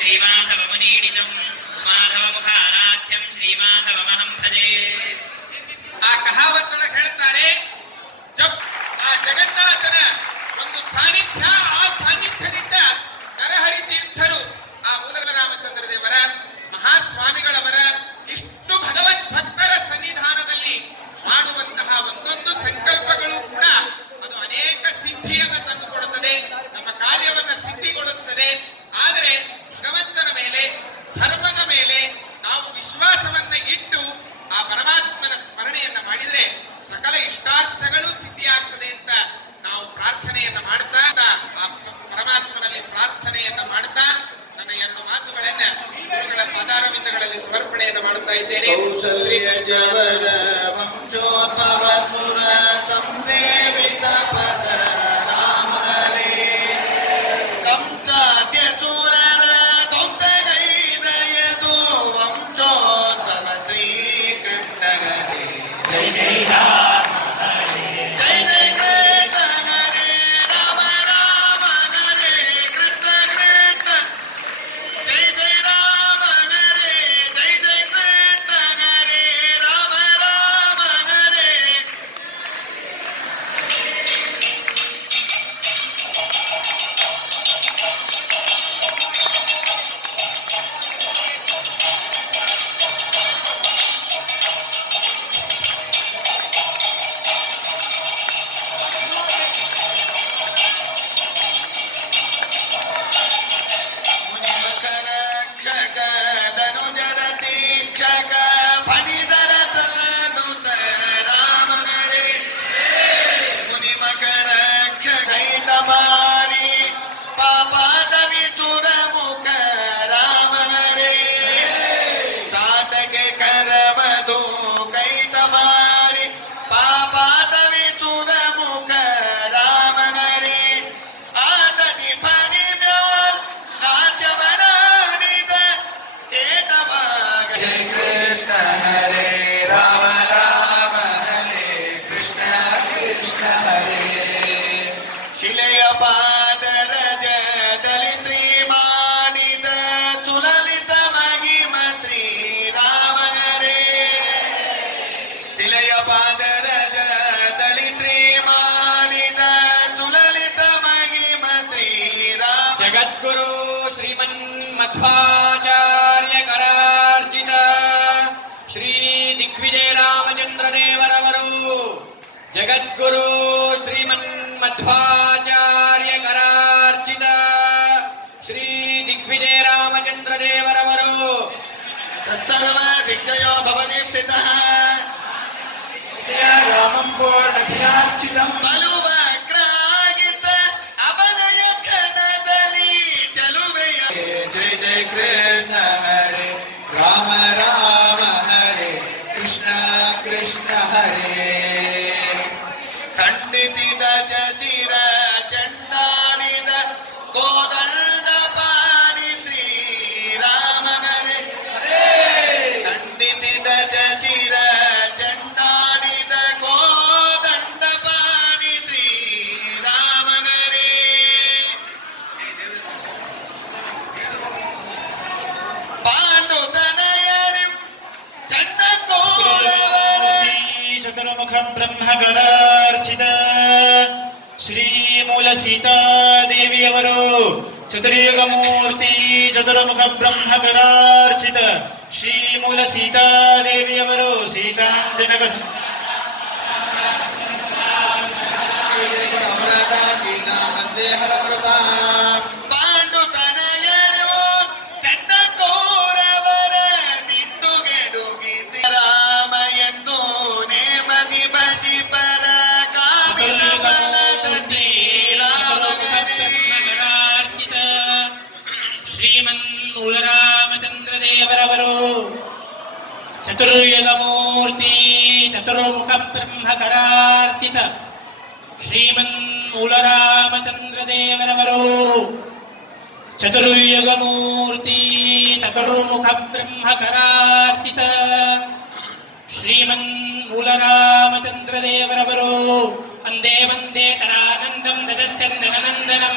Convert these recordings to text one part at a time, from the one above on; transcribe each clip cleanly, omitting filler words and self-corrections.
ಶ್ರೀಮಾಧವಮುನೀಡಿತಂ ಮಾಧವಮುಖಾರಾಧ್ಯಂ ಶ್ರೀಮಾಧವಮಹಂ ಭಜೆ. ಆ ಕಹಾವತ್ತೊಳಗೆ ಹೇಳ್ತಾರೆ, ಆ ಜಗನ್ನಾಥನ ಒಂದು ಸಾನ್ನಿಧ್ಯ, ಆ ಸಾನ್ನಿಧ್ಯದಿಂದ ನರಹರಿ ತೀರ್ಥರು, ಆ ಮೂಲಕ ರಾಮಚಂದ್ರ ದೇವರ ಮಹಾಸ್ವಾಮಿಗಳವರ ಇಷ್ಟು ಭಗವದ್ ಭಕ್ತರ ಸನ್ನಿಧಾನದಲ್ಲಿ ಮಾಡುವಂತಹ ಒಂದೊಂದು ಸಂಕಲ್ಪಗಳು ಕೂಡ ಅದು ಅನೇಕ ಸಿದ್ಧಿಯನ್ನು ತಂದುಕೊಡುತ್ತದೆ, ನಮ್ಮ ಕಾರ್ಯವನ್ನು ಸಿದ್ಧಿಗೊಳಿಸುತ್ತದೆ. ಆದರೆ ಭಗವಂತನ ಮೇಲೆ, ಧರ್ಮದ ಮೇಲೆ ನಾವು ವಿಶ್ವಾಸವನ್ನ ಇಟ್ಟು ಆ ಪರಮಾತ್ಮನ ಸ್ಮರಣೆಯನ್ನ ಮಾಡಿದ್ರೆ ಸಕಲ ಇಷ್ಟಾರ್ಥಗಳು ಸಿದ್ಧಿಯಾಗ್ತದೆ ಅಂತ ನಾವು ಪ್ರಾರ್ಥನೆಯನ್ನ ಮಾಡ್ತಾ, ಆ ಪರಮಾತ್ಮನಲ್ಲಿ ಪ್ರಾರ್ಥನೆಯನ್ನ ಮಾಡ್ತಾ ನನ್ನ ಎರಡು ಮಾತುಗಳನ್ನ ಗುರುಗಳ ಪದಾರವಿಂದಗಳಲ್ಲಿ ಸಮರ್ಪಣೆಯನ್ನು ಮಾಡುತ್ತಾ ಇದ್ದೇನೆ. ವಂಶೋದ್ಭವ ಸುರ ಸಂಸೇವಿತ ಪದ ರಾಮ ಹರೇ ಕಂಸಾದ್ಯ ಚೂರರ ದೌತ್ಯಗೈದಯದು ವಂಶೋದ್ಭವ ಶ್ರೀ ಕೃಷ್ಣ ಹರೇ. ಜೈ ಜೈ ರಾಮ ಹರೇ, ಜೈ ಜೈ ಕೃಷ್ಣ ಹರೇ, ರಾಮ ರಾಮ ಹರೇ ಕೃಷ್ಣ ಕೃಷ್ಣ, ಜೈ ಜೈ ರಾಮ ಹರೇ, ಜೈ ಜೈ ಕೃಷ್ಣ ಹರೇ, ರಾಮ ರಾಮ ಹರೇ. ಮುನಿಮಕರಕ್ಷಕ ಧನುಜರ ತೀಕ್ಷಕ ಫಣಿಧರ ತನುತ ರಾಮ ಹರೇ. ಮುನಿಮಕರಕ್ಷಕ ಕೈಟಮಾರಿ ಪಾಪಾಟವಿ ಚುರ ಮುಖ ರಾಮ ಹರೇ. ತಾಟಗೆ ಕರವದು ಕೈಟಮಾರಿ ಪಾಪಾಟವಿ ಚುರ ಮುಖ ರಾಮ ಹರೇ. ಆಟನಿ ಫಣಿ ಮ್ಯಾಲ್ ನಾಟ್ಯವನಾಡಿದ ಕೇಟವಾಗ. ಜೈ ಕೃಷ್ಣ ಹರೇ, ರಾಮ ರಾಮ ಹರೇ ಕೃಷ್ಣ ಕೃಷ್ಣ ಹರೇ. ಶಿಲೆಯ ಪಾದರಜ ದಲಿತ್ರಿ ಮಾಡಿದ ಸುಲಲಿತ ಮಹಿಮ ಶ್ರೀ ರಾಮ ಹರೇ. ಶಿಲೆಯ ಪಾದರಜ ದಲಿತ್ರಿ ಮಾಡಿದ ಸುಲಲಿತ ಮಹಿಮ ಶ್ರೀ ರಾಮ. ಜಗದ್ಗುರು ಶ್ರೀಮನ್ಮಧ್ವಾಚಾರ್ಯ ಕರಾರ್ಚಿತ ಶ್ರೀ ದಿಗ್ವಿಜಯ ರಾಮಚಂದ್ರ ದೇವರವರು. ಜಗದ್ಗುರು ಶ್ರೀಮನ್ಮಧ್ವಾಚಾರ್ಯ ಕರಾರ್ಚಿತ ಶ್ರೀ ದಿಗ್ವಿಜಯ ರಾಮಚಂದ್ರ ದೇವರವರು. ತತ್ಸರ್ವ ದಿಗ್ಜಯೋ ಭವತಿ ಸ್ಥಿತಃ ರಾಮಂ ಪೂರ್ಣಧಿಯಾರ್ಚಿತಂ ಬಲುವಕ್ರಾಗಿದ್ದ ಅಭನಯ ಕಣದಲ್ಲಿ ಚಲುವೆಯ. ಜೈ ಜೈ ಕೃಷ್ಣ ಹರೇ, ರಾಮ ರಾಮ ಹರೇ ಕೃಷ್ಣ ಕೃಷ್ಣ ಹರೇ. ಖಂಡಿಸಿದ ಚಚಿರ ಚಂಡಾಡಿದ ಕೋದಂಡ ಪಾಣಿ ಶ್ರೀ ರಾಮ ಹರೇ. ಖಂಡಿಸಿದ ಚಚಿರ ಚಂಡಾಡಿದ ಕೋದಂಡ ಪಾಣಿ ಶ್ರೀ ರಾಮ ಹರೇ. ಪಾಂಡುತನಯರಿಂ ಚಂಡಕೋರವರ ಚತುರ್ಮುಖ ಬ್ರಹ್ಮಕರಾರ್ಚಿತ ಶ್ರೀ ಮೂಲ ಸೀತಾದೇವಿಯವರು. ಚತುರ್ಯುಗ ಮೂರ್ತಿ ಚತುರ್ಮುಖ ಬ್ರಹ್ಮಕರಾರ್ಚಿತ ಶ್ರೀ ಮೂಲ ಸೀತಾದೇವಿಯವರು. ಸೀತಾಂಜನಕ ಪಾಂಡುತನಯರು ಚಂಡಕೋರವರ ದಿಂಡುಗೆಡುಗಿಸಿ ರಾಮ ಎಂದು ನೇಮದಿ ಭಜಿ ಪರ ಕಾಮಿನ ಬಲದ ಶ್ರೀ ರಾಮ ಹರೇ. ಬ್ರಹ್ಮಕರಾರ್ಚಿತ ಶ್ರೀಮನ್ ಮೂಲ ರಾಮಚಂದ್ರ ದೇವರವರು. ಚತುರ್ಯುಗ ಮೂರ್ತಿ ಚತುರ್ಮುಖ ಬ್ರಹ್ಮಕರಾರ್ಚಿತ ಶ್ರೀಮನ್ ಮೂಲ ರಾಮಚಂದ್ರ ದೇವರವರು. ಚತುರ್ಯುಗ ಮೂರ್ತಿ ಚತುರ್ಮುಖ ಬ್ರಹ್ಮಕರಾರ್ಚಿತ ಶ್ರೀಮನ್ ಮೂಲ ರಾಮಚಂದ್ರ ದೇವರವರು. ಅಂದೇ ವಂದೇ ತರಾನಂದಂ ದದಸ್ಯಂದನಂದನಂ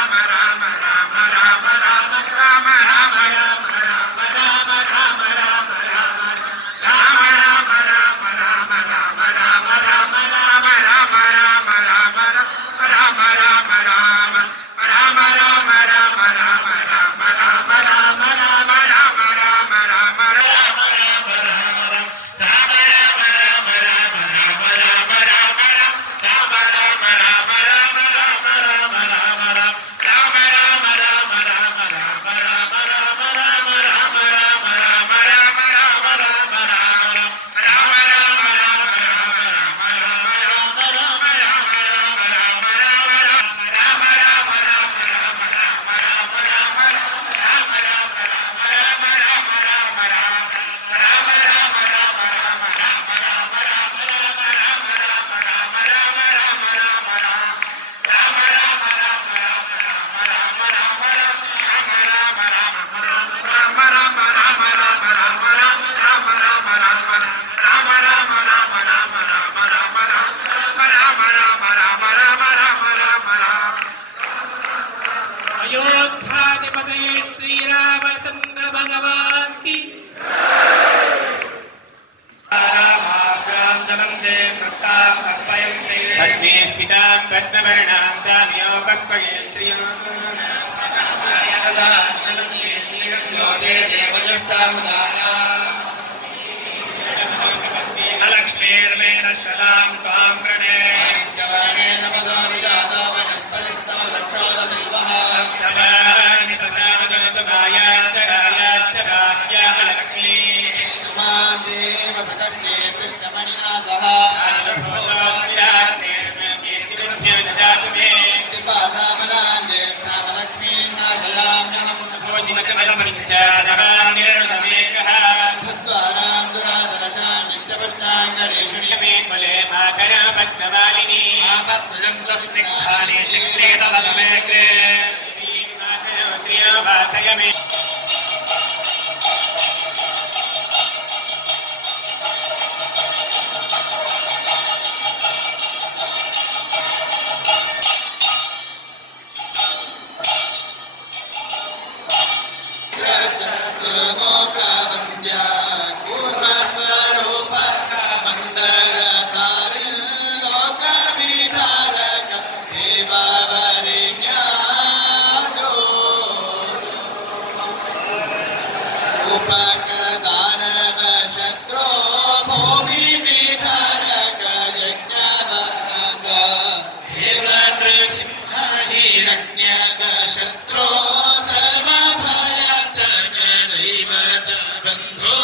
अयोध्याधिपति श्री रामचंद्र भगवान की रामाग्रांजलंते कृतां तर्पयन्ते पद्मे स्थितां पद्मवर्णां दाम्यो कल्पये श्रियम् योगे देवजष्टामुदारा लक्ष्मीर्मेण शलां त्वां प्रणे गवर्णे तपसा विजाता वनस्पतिस्ता लक्षादबिल्वः सदानि पसामगतमायान्तरायाश्च बाह्याः लक्ष्मी तुमां देव सकन्ये कृष्णमणिना सह आनन्दभूतोऽस्मिराग्नेऽस्मिन् ददातु मे कृपासामलां ज्येष्ठामलक्ष्मीं नाशयाम्यहम् भोजिमसमसमञ्च सदानिर्णमेकः धत्वानां दुरादरशां नित्यपुष्टां गणेशुनि मे कुले मातरा पद्ममालिनी आपस्सुजन्तस्निग्धानि चित्रे तव समेग्रे मातरो श्रियो भासय मे चतुर्मुखवन्द्या पूर्णस्वरूप मन्दरधारी लोकविधारक देववरेण्या उपकदानव शत्रो भूमिविधारक यज्ञवराग देव नृसिंह हिरण्यक शत्रो सर्वभयतक दैवत बन्धो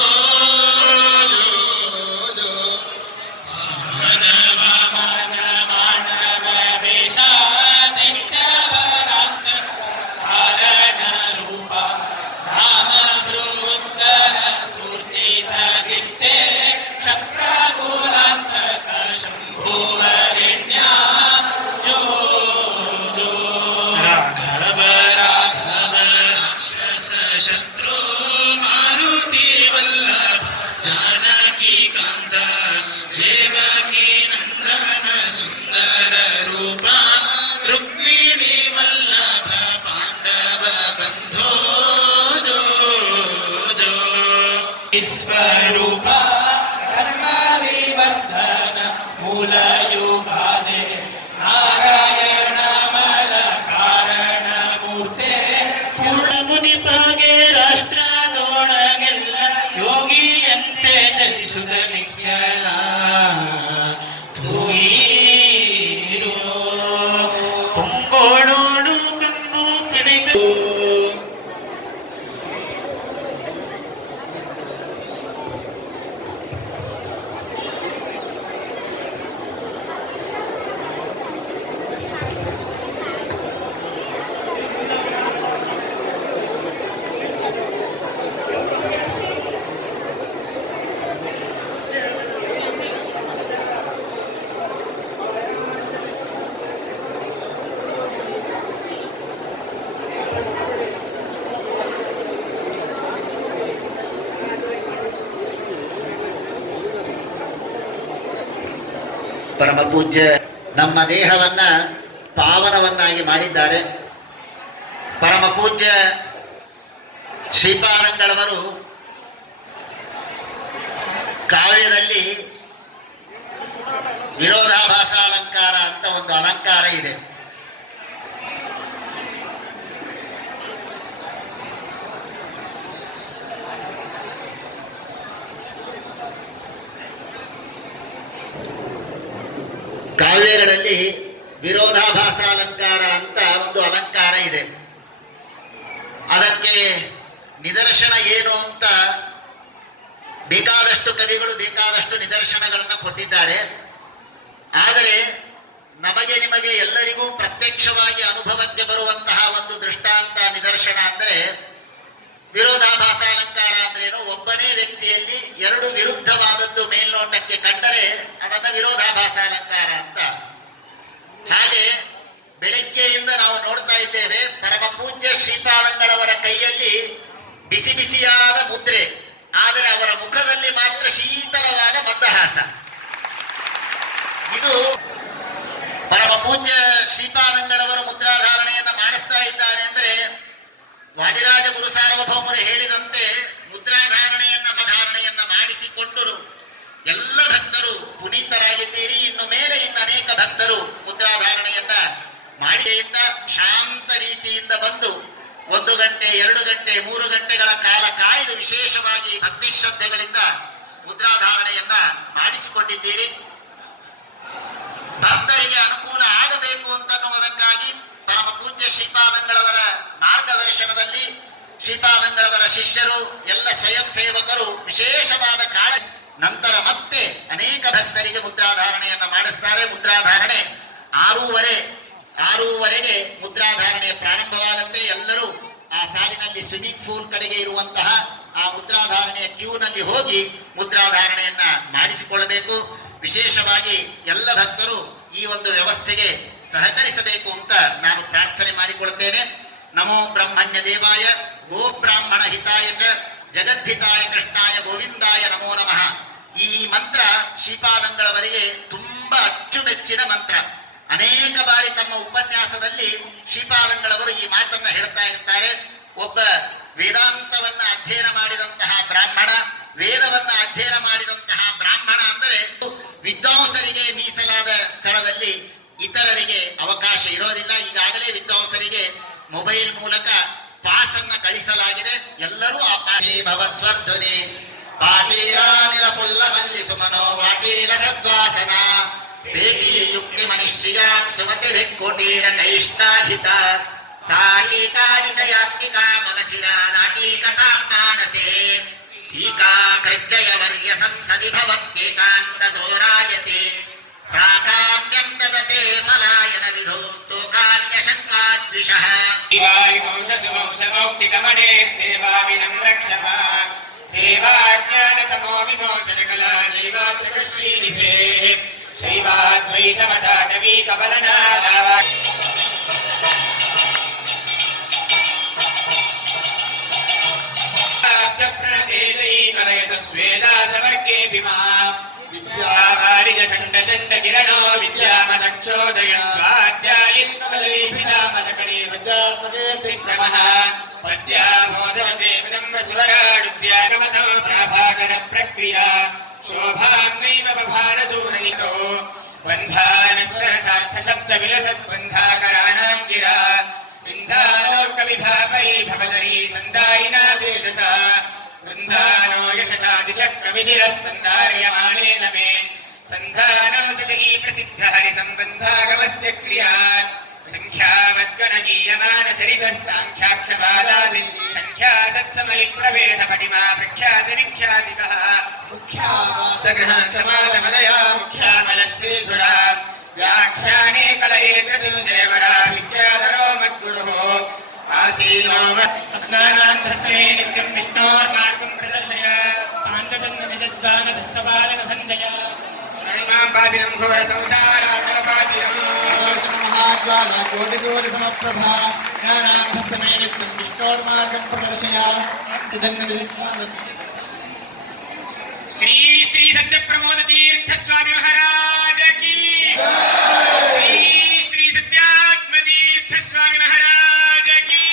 राघव राघव राक्षस शत्रु मारुति वल्लभ जानकी कांत देवकी नंदन सुंदर रूप रुक्मिणी वल्लभ पांडव बंधो जो जो स्वरूप धर्मविवर्धन मूलयुगादे नारायण मल ಕಾರಣ ಮೂರ್ತೆ ಪೂರ್ಣ ಮುನಿಪಾಗೆ ರಾಷ್ಟ್ರದೊಳಗೆಲ್ಲ ಯೋಗಿಯಂತೆ ಚಲಿಸುತ್ತ ನಿಖ್ಯಾನ ತೂಯಿರು ಪೊಂಗೋಳೋಡು ಕಣ್ಣು ಪಿಡಿದು ಪರಮ ಪೂಜ್ಯ ನಮ್ಮ ದೇಹವನ್ನ ಪಾವನವನ್ನಾಗಿ ಮಾಡಿದ್ದಾರೆ. ಪರಮ ಪೂಜ್ಯ ಶ್ರೀಪಾದಂಗಳವರು ಕಾವ್ಯದಲ್ಲಿ ವಿರೋಧಾಭಾಸ ಅಲಂಕಾರ ಅಂತ ಒಂದು ಅಲಂಕಾರ ಇದೆ. ಕಾವ್ಯಗಳಲ್ಲಿ ವಿರೋಧಾಭಾಸ ಅಲಂಕಾರ ಅಂತ ಒಂದು ಅಲಂಕಾರ ಇದೆ. ಅದಕ್ಕೆ ನಿದರ್ಶನ ಏನು ಅಂತ ಬೇಕಾದಷ್ಟು ಕವಿಗಳು ಬೇಕಾದಷ್ಟು ನಿದರ್ಶನಗಳನ್ನು ಕೊಟ್ಟಿದ್ದಾರೆ. ಆದರೆ ನಮಗೆ ನಿಮಗೆ ಎಲ್ಲರಿಗೂ ಪ್ರತ್ಯಕ್ಷವಾಗಿ ಅನುಭವಕ್ಕೆ ಬರುವಂತಹ ಒಂದು ದೃಷ್ಟಾಂತ ನಿದರ್ಶನ ಅಂದರೆ ವಿರೋಧಾಭಾಸ ಅಲಂಕಾರ ಅಂದ್ರೇನು, ಒಬ್ಬನೇ ವ್ಯಕ್ತಿಯಲ್ಲಿ ಎರಡು ವಿರುದ್ಧವಾದದ್ದು ಮೇಲ್ನೋಟಕ್ಕೆ ಕಂಡರೆ ಅದನ್ನು ವಿರೋಧಾಭಾಸ ಅಲಂಕಾರ ಅಂತ. ಹಾಗೆ ಬೆಳಗ್ಗೆಯಿಂದ ನಾವು ನೋಡ್ತಾ ಇದ್ದೇವೆ, ಪರಮ ಪೂಜ್ಯ ಶ್ರೀಪಾದಂಗಳವರ ಕೈಯಲ್ಲಿ ಬಿಸಿ ಬಿಸಿಯಾದ ಮುದ್ರೆ, ಆದರೆ ಅವರ ಮುಖದಲ್ಲಿ ಮಾತ್ರ ಶೀತಲವಾದ ಮಂದಹಾಸ. ಇದು ಪರಮ ಪೂಜ್ಯ ಶ್ರೀಪಾದಂಗಳವರು ಮುದ್ರಾಧಾರಣೆಯನ್ನು ಮಾಡಿಸ್ತಾ ಇದ್ದಾರೆ ಅಂದರೆ ವಾದಿರಾಜ ಗುರು ಸಾರ್ವಭೌಮರು ಹೇಳಿದಂತೆ ಧಾರಣೆಯನ್ನ ಮಾಡಿಸಿಕೊಂಡರು. ಎಲ್ಲ ಭಕ್ತರು ಪುನೀತರಾಗಿದ್ದೀರಿ. ಇನ್ನು ಮೇಲೆ ಅನೇಕ ಭಕ್ತರು ಮುದ್ರಾಧಾರಣೆಯನ್ನ ಮಾಡಿಯಿಂದ ಶಾಂತ ರೀತಿಯಿಂದ ಬಂದು 1 ಗಂಟೆ 2 ಗಂಟೆ 3 ಗಂಟೆಗಳ ಕಾಲ ಕಾಯ್ದು ವಿಶೇಷವಾಗಿ ಭಕ್ತಿ ಶ್ರದ್ಧೆಗಳಿಂದ ಮುದ್ರಾಧಾರಣೆಯನ್ನ ಮಾಡಿಸಿಕೊಂಡಿದ್ದೀರಿ. ಭಕ್ತರಿಗೆ ಅನುಕೂಲ ಆಗಬೇಕು ಅಂತನ್ನುವುದಕ್ಕಾಗಿ ಪರಮ ಪೂಜ್ಯ ಶ್ರೀಪಾದಂಗಳವರ ಮಾರ್ಗದರ್ಶನದಲ್ಲಿ ಶ್ರೀಪಾದಂಗಳವರ ಶಿಷ್ಯರು ಎಲ್ಲ ಸ್ವಯಂ ಸೇವಕರು ವಿಶೇಷವಾದ ನಂತರ ಮತ್ತೆ ಅನೇಕ ಭಕ್ತರಿಗೆ ಮುದ್ರಾಧಾರಣೆಯನ್ನ ಮಾಡಿಸ್ತಾರೆ. ಮುದ್ರಾಧಾರಣೆ 6:30ಗೆ ಮುದ್ರಾಧಾರಣೆ ಪ್ರಾರಂಭವಾಗುತ್ತೆ. ಎಲ್ಲರೂ ಆ ಸಾಲಿನಲ್ಲಿ ಸ್ವಿಮ್ಮಿಂಗ್ ಪೂಲ್ ಕಡೆಗೆ ಇರುವಂತಹ ಆ ಮುದ್ರಾಧಾರಣೆಯ ಕ್ಯೂನಲ್ಲಿ ಹೋಗಿ ಮುದ್ರಾಧಾರಣೆಯನ್ನ ಮಾಡಿಸಿಕೊಳ್ಳಬೇಕು. ವಿಶೇಷವಾಗಿ ಎಲ್ಲ ಭಕ್ತರು ಈ ಒಂದು ವ್ಯವಸ್ಥೆಗೆ ಸಹಕರಿಸಬೇಕು ಅಂತ ನಾನು ಪ್ರಾರ್ಥನೆ ಮಾಡಿಕೊಳ್ತೇನೆ. ನಮೋ ಬ್ರಹ್ಮಣ್ಯ ದೇವಾಯ ಗೋ ಬ್ರಾಹ್ಮಣ ಹಿತಾಯ ಚ ಜಗದ್ಧಿತಾಯ ಕೃಷ್ಣಾಯ ಗೋವಿಂದಾಯ ನಮೋ ನಮಃ. ಈ ಮಂತ್ರ ಶ್ರೀಪಾದಂಗಳವರಿಗೆ ತುಂಬಾ ಅಚ್ಚುಮೆಚ್ಚಿನ ಮಂತ್ರ. ಅನೇಕ ಬಾರಿ ತಮ್ಮ ಉಪನ್ಯಾಸದಲ್ಲಿ ಶ್ರೀಪಾದಂಗಳವರು ಈ ಮಾತನ್ನ ಹೇಳ್ತಾ ಇರ್ತಾರೆ. ಒಬ್ಬ ವೇದಾಂತವನ್ನ ಅಧ್ಯಯನ ಮಾಡಿದಂತಹ ಬ್ರಾಹ್ಮಣ, ವೇದವನ್ನ ಅಧ್ಯಯನ ಮಾಡಿದಂತಹ ಬ್ರಾಹ್ಮಣ ಅಂದರೆ ವಿದ್ವಾಂಸರಿಗೆ ಮೀಸಲಾದ ಸ್ಥಳದಲ್ಲಿ ಇತರರಿಗೆ ಅವಕಾಶ ಇರೋದಿಲ್ಲ. ಈಗಾಗಲೇ ವಿದ್ವಾಂಸರಿಗೆ ಮೊಬೈಲ್ ಮೂಲಕ ಪಾಸ್ ಅನ್ನ ಕಳಿಸಲಾಗಿದೆ. ಎಲ್ಲರೂ ಆ ಭವತ್ ಸ್ವರ್ಧುನಿ ಪಾಟೀಲ ನಿರಪುಲ್ಲ ಮಲ್ಲಿ ಸುಮನೋ ಪಾಟೀಲ ಸದ್ವಾಸನ ಭೇಟಿ ಯುಕ್ತಿ ಮನಿಷ್ಠಿಯ ಸುಮತಿ ಭಿಕ್ಕೋಟೀರ ಕೈಷ್ಟಾಧಿತ ಸಾಟೀಕಾನಿಕಯಾತ್ಮಿಕಾ ಮಮ ಚಿರಾನಾಟೀಕತಾ ಮಾನಸೇ ಈಕಾ ಕೃಜ್ಜಯ ವರ್ಯ ಸಂಸದಿ ಭವತ್ಯೇಕಾಂತ ದೋರಾಯತೆ ಪ್ರಾಕಾಮ್ಯಂ ದದತೆ ಪಲಾಯನ ವಿಧೋ ಸ್ತೋಕಾನ್ಯ ಶಂಕಾದ್ವಿಷಃ ಶಿವಾಯುವಂಶಸುವಂಶಮೌಕ್ತಿಕಮಣೇ ಸೇವಾವಿನಂ ರಕ್ಷಮಾ ದೇವಾಜ್ಞಾನತಮೋ ವಿಮೋಚನ ಕಲಾ ಜೈವಾತ್ಮಕ ಶ್ರೀನಿಧೇ ಶೈವಾದ್ವೈತಮದಾಟವೀ ಕಬಲನಾರಾವ ಸ್ವೇದಾಸವರ್ಗೇ ಭೀಮಾ ವಿದ್ಯಾವಾರಿಜ ಚಂಡ ಚಂಡ ಕಿರಣೋ ವಿದ್ಯಾಮನಕ್ಷೋದಯತ್ವಾದ್ಯಾಲಿನ್ಮಲೀಭಿನಾಮನಕಣೀ ವಿದ್ಯಾತ್ಮಕೇರ್ತಿಕ್ರಮಃ ಪದ್ಯಾಮೋದವತೆ ವಿನಮ್ರ ಸುವರಾಡುದ್ಯಾಗಮತೋ ಪ್ರಾಭಾಕರ ಪ್ರಕ್ರಿಯಾ ಶೋಭಾಂಗೈವ ಬಭಾರದೂರನಿತೋ ಬಂಧಾನಸ್ಸರಸಾರ್ಥ ಶಬ್ದ ವಿಲಸತ್ ಬಂಧಾಕರಾಣಾಂ ಗಿರಾ ವಿಂಧಾನೋರ್ಕ ವಿಭಾಪೈ ಭವಜರೀ ಸಂದಾಯಿನಾ ತೇಜಸಾ ವೃಂದಾನೋ ಯಶತಾದಿಶಃ ಕವಿಶಿರಃ ಸಂಧಾರ್ಯಮಾಣೇನ ಮೇ ಸಂಧಾನೋ ಸಜಗೀ ಪ್ರಸಿದ್ಧ ಹರಿಸಂಬಂಧಾಗಮಸ್ಯ ಕ್ರಿಯಾತ್ ಸಂಖ್ಯಾವದ್ಗಣಗೀಯಮಾನ ಚರಿತಃ ಸಾಂಖ್ಯಾಕ್ಷಪಾದಾದಿ ಸಂಖ್ಯಾ ಸತ್ಸಮಯಿ ಪ್ರವೇದ ಪಟಿಮಾ ಪ್ರಖ್ಯಾತಿ ವಿಖ್ಯಾತಿಕಃ ಮುಖ್ಯಾವಾಸಗೃಹಾಕ್ಷಮಾದಮದಯಾ ಮುಖ್ಯಾಮಲಶ್ರೀಧುರಾ ವ್ಯಾಖ್ಯಾನೇ ಕಲಯೇ ತ್ರಿಜಯವರಾ ವಿದ್ಯಾಧರೋ ಮದ್ಗುರುಃ ಆಸೀನೋ ಅಜ್ಞಾನಾಂಧಸ್ಸೇ ನಿತ್ಯಂ ವಿಷ್ಣೋರ್ಮಾರ್ಗಂ ಪ್ರದರ್ಶಯ ಪಾಂಚಜನ್ಯ ನಿಷದ್ದಾನದಸ್ಥಪಾಲಕ ಸಂಜಯ ರಣಮಾಂ ಪಾಪಿನಂ ಘೋರ ಸಂಸಾರಾರ್ಣೋಪಾತಿನಂ ಮಹಾಜ್ವಾಲಾ ಕೋಟಿ ಸೂರ್ಯ ಸಮಪ್ರಭಾ ಜ್ಞಾನಾಂಧಸ್ಸಮೇ ನಿತ್ಯಂ ವಿಷ್ಣೋರ್ಮಾರ್ಗಂ ಪ್ರದರ್ಶಯ ಶ್ರೀ ಶ್ರೀ ಸತ್ಯ ಪ್ರಮೋದ ತೀರ್ಥ ಸ್ವಾಮಿ ಮಹಾರಾಜ ಕಿ ಶ್ರೀ ಶ್ರೀ ಸತ್ಯಾತ್ಮ ತೀರ್ಥ ಸ್ವಾಮಿ ಮಹಾರಾಜ ಕಿ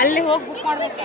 ಅಲ್ಲಿ ಹೋಗಿ ಬುಕ್ ಮಾಡ್ಬೇಕು.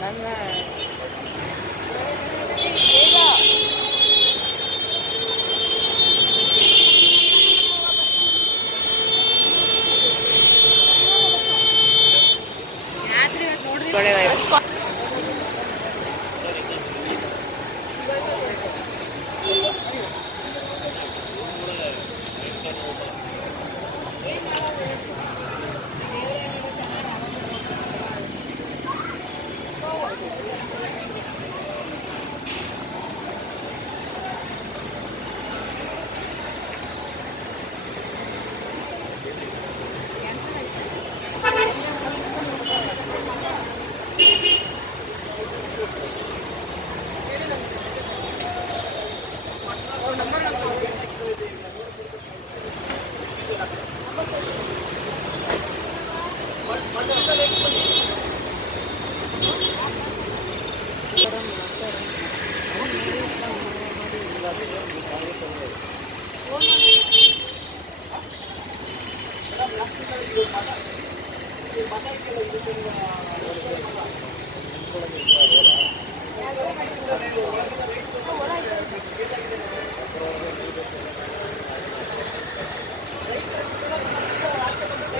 ನನ್ನ